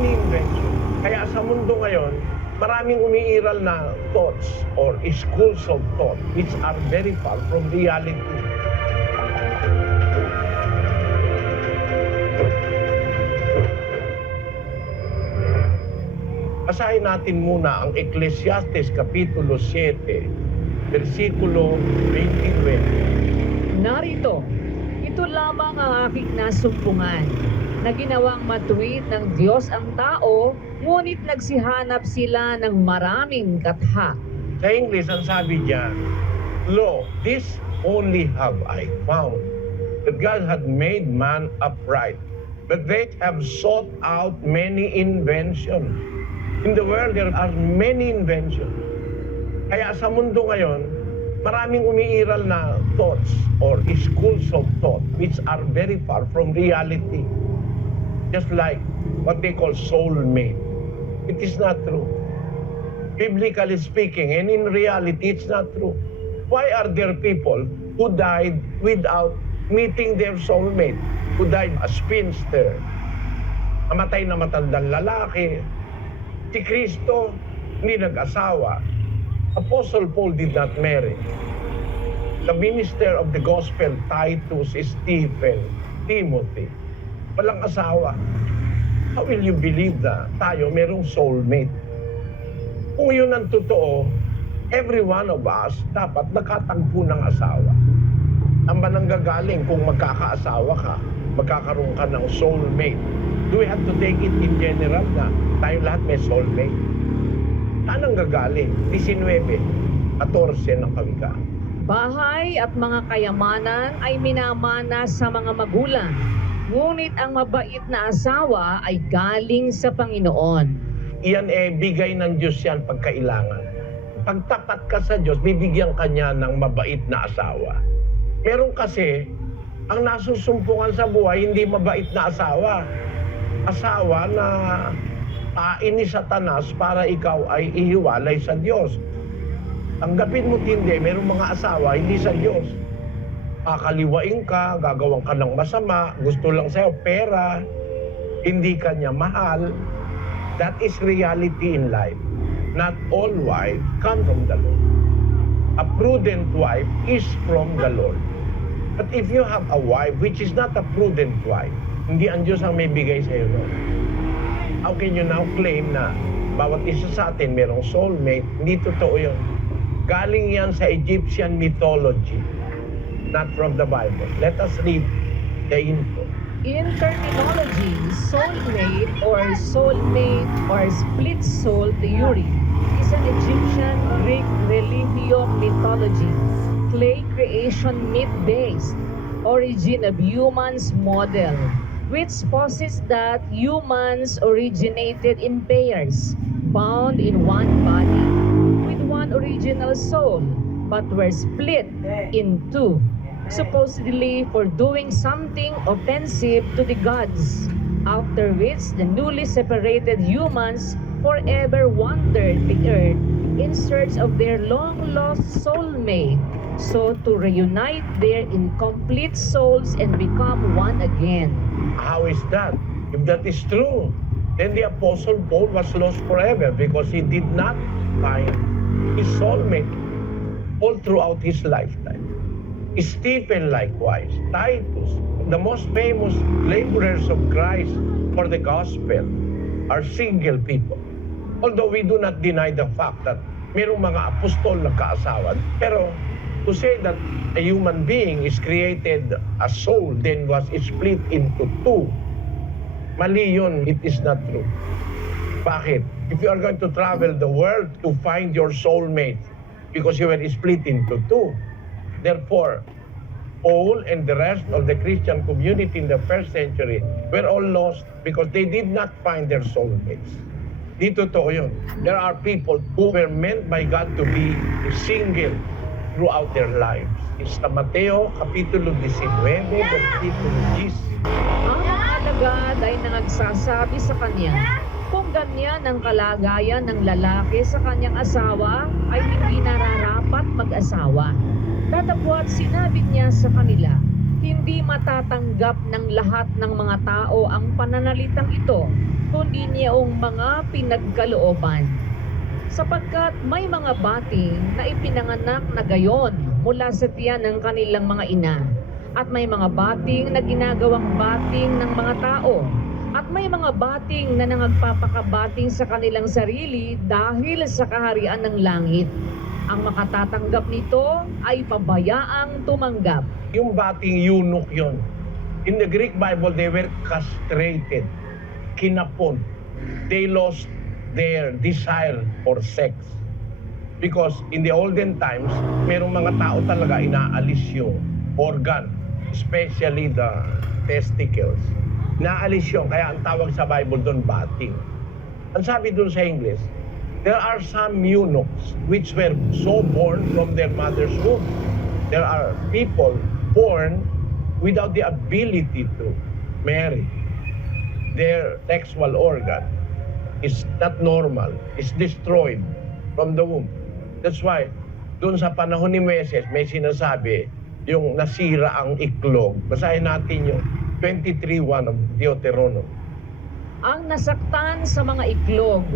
many inventions. Kaya sa mundo ngayon, maraming umiiral na thoughts or schools of thought which are very far from reality. Basahin natin muna ang Ecclesiastes Kapitulo 7, versikulo 29. Narito, ito lamang ang aking nasumpungan, na ginawang matuwid ng Diyos ang tao, ngunit nagsihanap sila ng maraming katha. Sa English, ang sabi diyan, Lo, this only have I found, that God had made man upright, but they have sought out many inventions. In the world, there are many inventions. Kaya sa mundo ngayon, maraming umiiral na thoughts or schools of thought which are very far from reality. Just like what they call soulmate. It is not true. Biblically speaking, and in reality, it's not true. Why are there people who died without meeting their soulmate? Who died a spinster? Namatay na matandang lalaki. Si Kristo, hindi nag-asawa. Apostle Paul did not marry. The minister of the gospel, Titus, Stephen, Timothy, walang asawa. How will you believe na tayo merong soulmate? Kung yun ang totoo, every one of us dapat nakatagpo ng asawa. Ang ba nanggagaling kung magkakaasawa ka, magkakaroon ka ng soulmate? Do we have to take it in general na tayo lahat may soulmate? Saan ang gagaling? 19, 14 ng kawikaan. Bahay at mga kayamanan ay minamana sa mga magulang, ngunit ang mabait na asawa ay galing sa Panginoon. Iyan bigay ng Diyos yan pagkailangan. Pag tapat ka sa Diyos, bibigyan ka niya ng mabait na asawa. Meron kasi, ang nasusumpungan sa buhay, hindi mabait na asawa. Asawa na ni Satanas para ikaw ay ihiwalay sa Diyos. Tanggapin mo hindi, merong mga asawa hindi sa Diyos. Kakaliwain ka, gagawin ka ng masama, gusto lang sa'yo pera, hindi ka niya mahal. That is reality in life. Not all wives come from the Lord. A prudent wife is from the Lord. But if you have a wife which is not a prudent wife, hindi ang Diyos ang may bigay sa'yo noon. How can you now claim na bawat isa sa atin merong soulmate? Hindi totoo yun. Galing yan sa Egyptian mythology, not from the Bible. Let us read the info. In terminology, soulmate or split soul theory is an Egyptian Greek religion mythology, clay creation myth-based origin of humans model, which posits that humans originated in pairs, bound in one body, with one original soul, but were split in two, supposedly for doing something offensive to the gods, after which the newly separated humans forever wandered the earth in search of their long-lost soulmate, so to reunite their incomplete souls and become one again. How is that? If that is true, then the Apostle Paul was lost forever because he did not find his soulmate all throughout his lifetime. Stephen likewise, Titus, the most famous laborers of Christ for the gospel are single people. Although we do not deny the fact that mayroong mga apostol na kaasawa, pero to say that a human being is created a soul then was split into two, mali yun. It is not true. Bakit? If you are going to travel the world to find your soulmate because you were split into two, therefore, Paul and the rest of the Christian community in the first century were all lost because they did not find their soulmates. Di totoo yun. There are people who were meant by God to be single throughout their lives. Sa Mateo, Kapitulo 19, versikulo 10. Ang mga alagad ay nangagsasabi sa kanya, kung ganyan ang kalagayan ng lalaki sa kanyang asawa, ay hindi nararapat mag-asawa. Datapwat sinabi niya sa kanila, hindi matatanggap ng lahat ng mga tao ang pananalitang ito, kundi niyong mga pinagkalooban. Sapagkat may mga bating na ipinanganak na gayon mula sa tiyan ng kanilang mga ina, at may mga bating na ginagawang bating ng mga tao, at may mga bating na nangagpapakabating sa kanilang sarili dahil sa kaharian ng langit. Ang makatatanggap nito ay pabayaang tumanggap. Yung bating eunuch yon. In the Greek Bible, they were castrated, kinapon. They lost their desire for sex. Because in the olden times, merong mga tao talaga inaalis yung organ, especially the testicles. Inaalis yun, kaya ang tawag sa Bible doon, bating. Ang sabi doon sa English, there are some eunuchs which were so born from their mother's womb. There are people born without the ability to marry. Their sexual organ is not normal, is destroyed from the womb. That's why, doon sa panahon ni Moises, may sinasabi, yung nasira ang iklog. Basahin natin yung 23:1 of Deuteronomy. Ang nasaktan sa mga iklog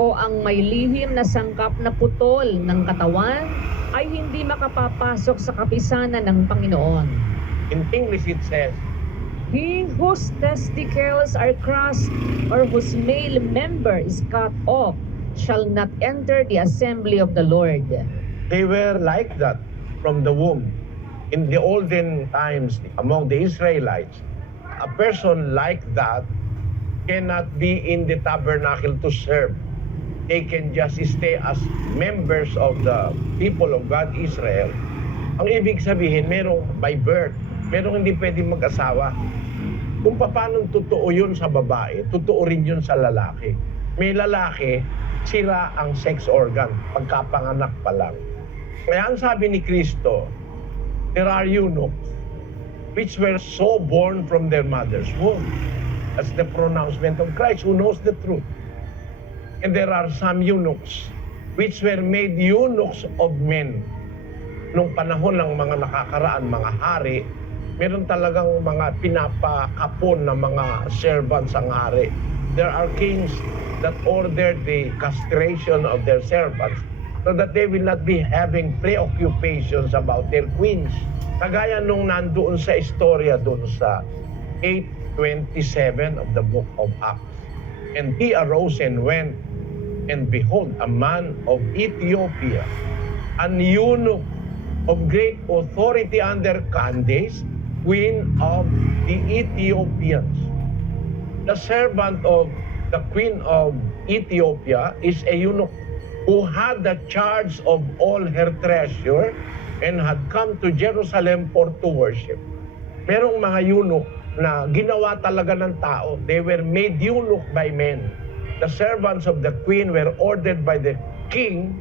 o ang may lihim na sangkap na putol ng katawan ay hindi makapapasok sa kapisanan ng Panginoon. In English it says, He whose testicles are crushed or whose male member is cut off shall not enter the assembly of the Lord. they were like that from the womb. In the olden times, among the Israelites, a person like that cannot be in the tabernacle to serve. They can just stay as members of the people of God, Israel. Ang ibig sabihin, merong by birth, merong hindi pwedeng mag-asawa. Kung paano totoo yun sa babae, totoo rin yun sa lalaki. May lalaki, sira ang sex organ, pagkapanganak pa lang. Kaya ang sabi ni Kristo, there are eunuchs which were so born from their mother's womb. That's the pronouncement of Christ who knows the truth. And there are some eunuchs which were made eunuchs of men. Nung panahon ng mga nakakaraan, mga hari, meron talagang mga pinapakapon na mga servants ang hari. There are kings that ordered the castration of their servants so that they will not be having preoccupations about their queens. Kagaya nung nandoon sa istorya doon sa 8:27 of the book of Acts. And he arose and went, and behold, a man of Ethiopia, an eunuch of great authority under Candace, queen of the Ethiopians. The servant of the queen of Ethiopia is a eunuch who had the charge of all her treasure and had come to Jerusalem for to worship. Merong mga eunuch na ginawa talaga ng tao. They were made eunuch by men. The servants of the queen were ordered by the king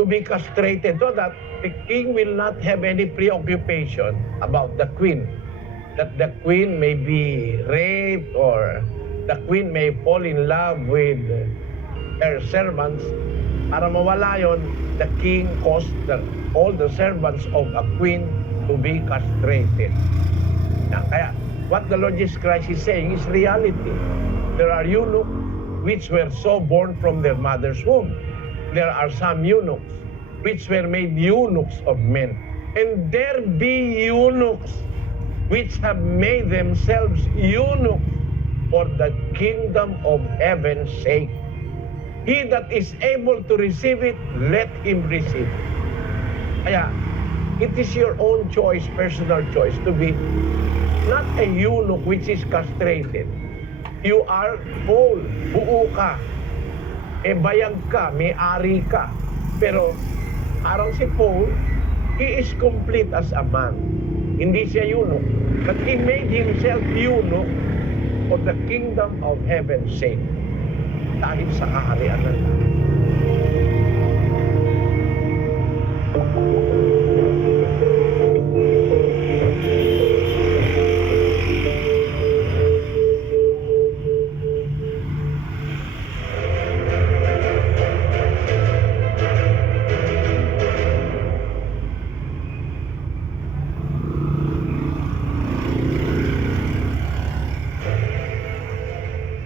to be castrated so that the king will not have any preoccupation about the queen. That the queen may be raped or the queen may fall in love with her servants. Para mawala yon, the king caused all the servants of a queen to be castrated. Kaya, what the Lord Jesus Christ is saying is reality. There are eunuchs which were so born from their mother's womb. There are some eunuchs which were made eunuchs of men. And there be eunuchs which have made themselves eunuchs for the kingdom of heaven's sake. He that is able to receive it, let him receive it. Kaya, it is your own choice, personal choice, to be not a eunuch which is castrated. You are whole, buo ka. Bayag ka, may-ari ka. Pero, parang si Paul, he is complete as a man. Hindi siya eunuch. But he made himself eunuch for the kingdom of heaven's sake. Dahil sa kaharian ng langit.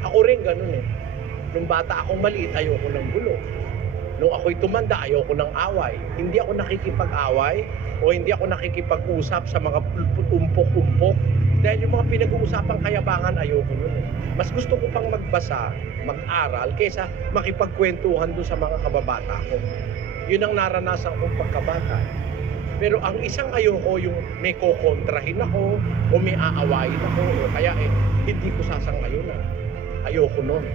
Ako rin ganun eh. Nung bata akong maliit, ayoko ng gulo. Nung ako'y tumanda, ayoko ng away. Hindi ako nakikipag-away o hindi ako nakikipag-usap sa mga umpok-umpok. Dahil yung mga pinag-uusapang kayabangan, ayoko nun. Mas gusto ko pang magbasa, mag-aral, kaysa makipagkwentuhan doon sa mga kababata ko. Yun ang naranasan kong pagkabata. Pero ang isang ayoko, yung may kokontrahin ako, o may aawayin ako, o kaya hindi ko sasang-ayunan. Ayoko nun.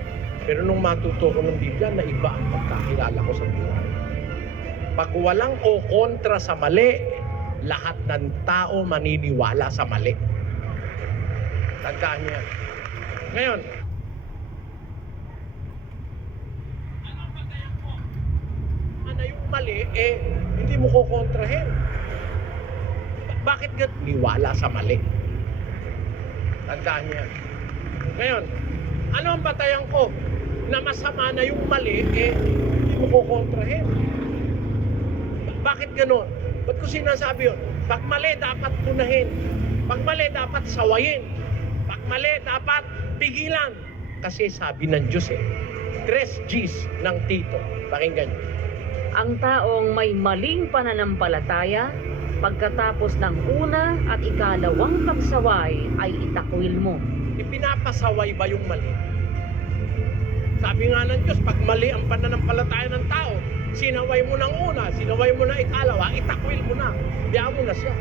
Pero nung matuto ko ng Biblia, na iba ang pagkakilala ko sa buhay. Pag walang o kontra sa mali, lahat ng tao maniniwala sa mali. Tandaan niya. Ngayon, ano yung mali, hindi mo kukontrahin. Bakit ganun? Niwala sa mali. Tandaan niya. Ngayon, ano ang batayan ko? Na masama na yung mali, hindi mo kukontrahin. Bakit ganon? Ba't ko sinasabi yun? Pag mali, dapat punahin. Pag mali, dapat sawayin. Pag mali, dapat pigilan. Kasi sabi ng Diyos 3 G's ng Tito. Pakinggan nyo. Ang taong may maling pananampalataya, pagkatapos ng una at ikalawang pagsaway ay itakwil mo. Ipinapasaway ba yung mali? Sabi nga ng Diyos, pag mali ang pananampalataya ng tao, sinaway mo ng una, sinaway mo ng ikalawa, itakwil mo na. Diyan mo na siya.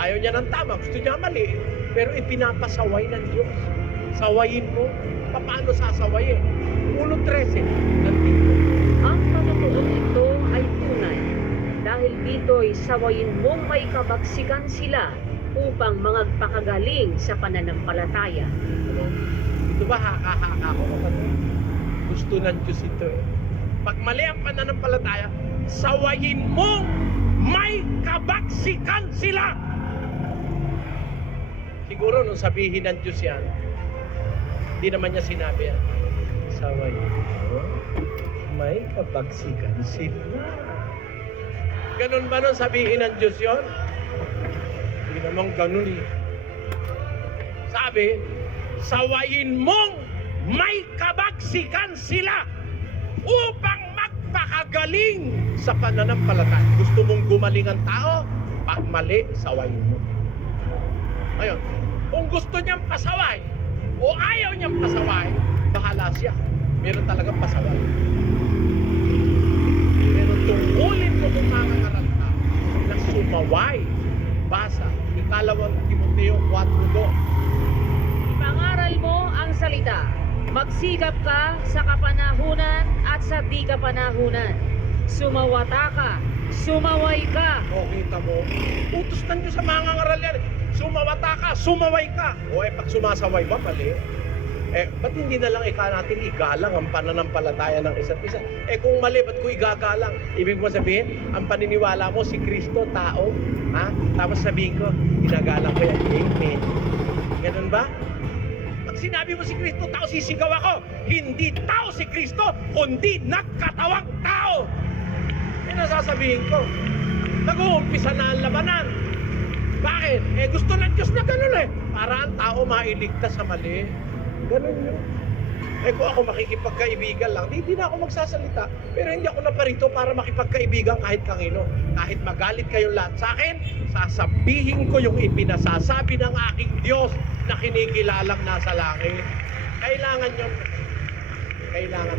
Ayaw niya ng tama, gusto niya mali. Pero ipinapasaway ng Diyos. Sawayin mo. Paano sasawayin? 1:13. Ang pagkatuon ito ay tunay. Dahil dito'y sawayin mong may kabaksikan sila upang magpakagaling sa pananampalataya. Ito ba haka-haka ko kapatid? Gusto ng Diyos ito Pag mali ang pananampalataya, sawayin mong may kabaksikan sila. Siguro nung sabihin ng Diyos yan, hindi naman niya sinabi yan. Sawayin mo, may kabaksikan sila. Ganun ba nung sabihin ng Diyos yun? Hindi naman ganun Sabi, sawayin mong may kabaksikan sila upang magpakagaling sa pananampalataya. Gusto mong gumaling ang tao? Pag mali, sawayin mo. Ngayon, kung gusto niyang pasaway o ayaw niyang pasaway, bahala siya. Meron talagang pasaway. Pero tungkulin mo kung mangangaral ka na sumaway. Basa, 2 Timoteo 4:2. Pangaral mo ang salita. Magsikap ka sa kapanahunan at sa di kapanahunan. Sumawata ka, sumaway ka. O, kita mo, utos ng Diyos sa mga ngaral yan. Sumawata ka, sumaway ka. O, pag sumasaway ba, mali? Ba't hindi na lang natin igalang ang pananampalataya ng isa't isa? Kung mali, ba't ko igagalang? Ibig mo sabihin, ang paniniwala mo si Kristo, tao, ha? Tapos sabihin ko, ginagalang ko yan, amen. Ganun ba? Pag sinabi mo si Kristo, tao, sisigaw ako. Hindi tao si Kristo, kundi nagkatawang tao. Yan ang sasabihin ko. Nag-uumpisa na ang labanan. Bakit? Gusto ng Diyos na ganun para ang tao mailigtas sa mali. Ganun yun. Kung ako makikipagkaibigan lang, hindi na ako magsasalita. Pero hindi ako naparito para makipagkaibigan kahit kanino. Kahit magalit kayong lahat sa akin, sasabihin ko yung ipinasasabi ng aking Diyos na kinikilalang nasa langit. Kailangan yun. Kailangan.